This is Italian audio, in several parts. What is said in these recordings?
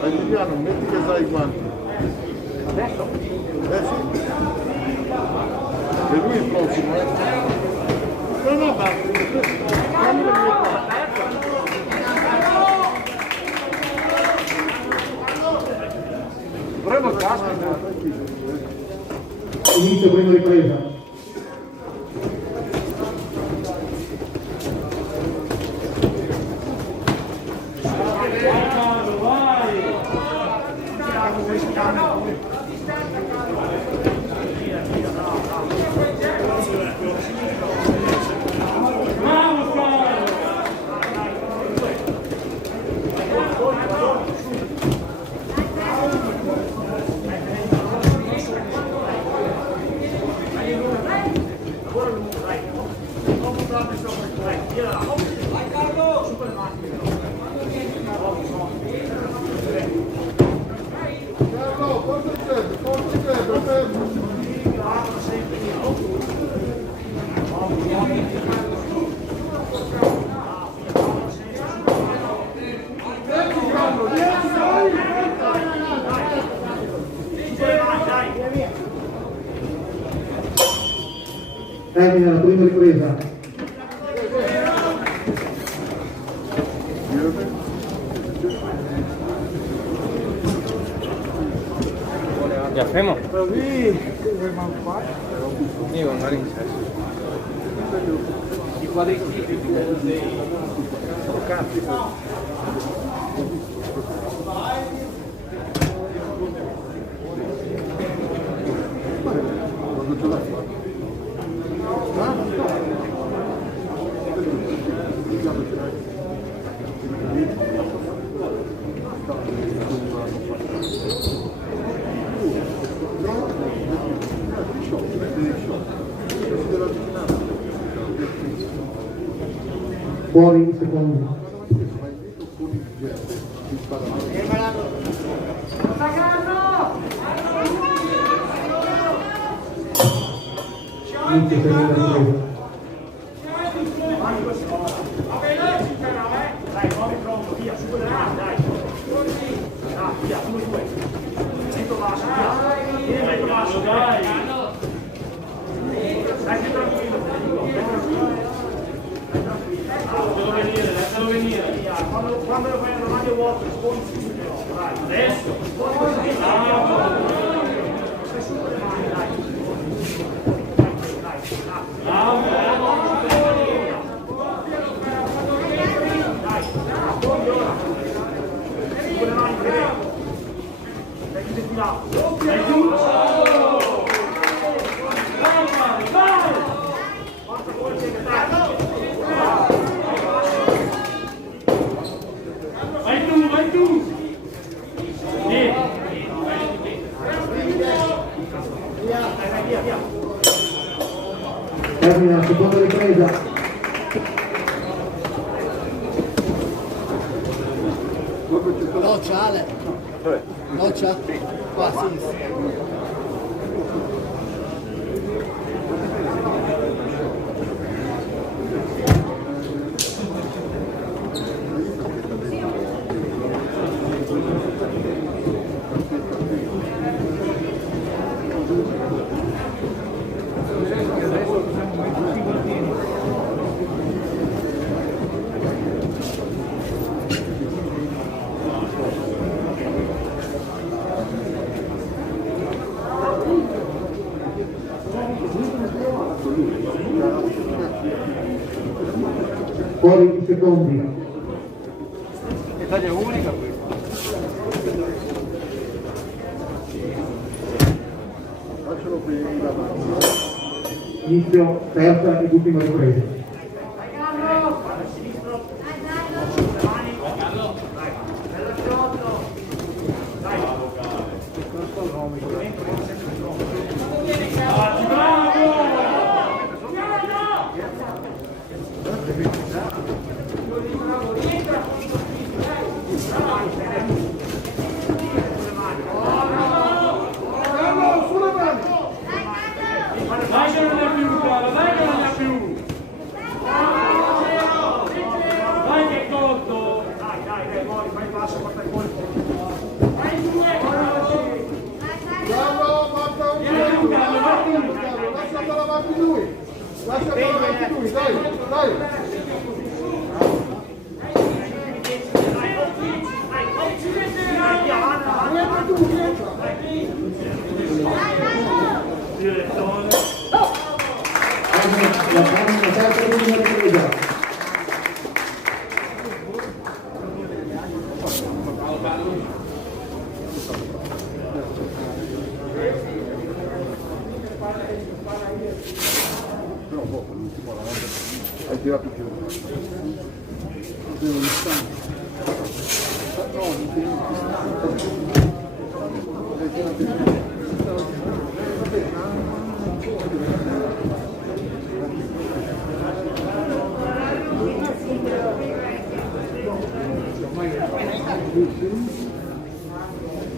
Emiliano, metti che sai i guanti. Adesso? Adesso? E lui il prossimo, No, basta. Dovremmo casco. Inizio prima ripresa. Termina la prima ripresa. Ya hacemos. Così. Io non I quadretti dei cazzi. Fuori in secondi. Inizio seconda ripresa. Dai, muovi pronto, via, su quella là, dai. Via, 2-2. Sento basso, via. Sento basso, dai. Dai, che tranquillo, lascialo venire. Via, quando lo fai a domani vuoto, rispondi subito. Dai, adesso. Stai su con le mani, dai. Vai tu! Via! Termina la seconda ripresa. Noccia Ale. Noccia? Qua a sinistra. Fuori in secondi. Italia unica questa. Faccialo qui davanti. Inizio terza ed ultima ripresa. Vai che non è più, dai che non è più! avanti lui, lascia avanti lui, dai, dai. Rientra tu, rientra. La terza linea di presa. Hai tirato più.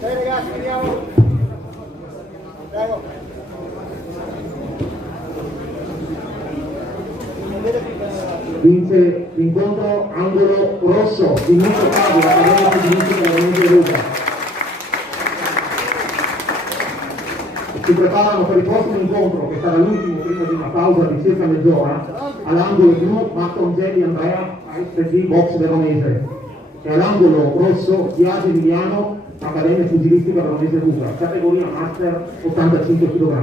Dai ragazzi, andiamo. Prego. Vince l'incontro angolo rosso di Mirko Fabio, Accademia Futuristica Veneto Luca. Si preparano per il prossimo incontro, che sarà l'ultimo prima di una pausa di circa mezz'ora, all'angolo blu Marco Angeli Andrea, ASD Box Veronese, e all'angolo rosso Biagi Emiliano, Accademia Futuristica Veronese Luca, categoria Master 85 kg.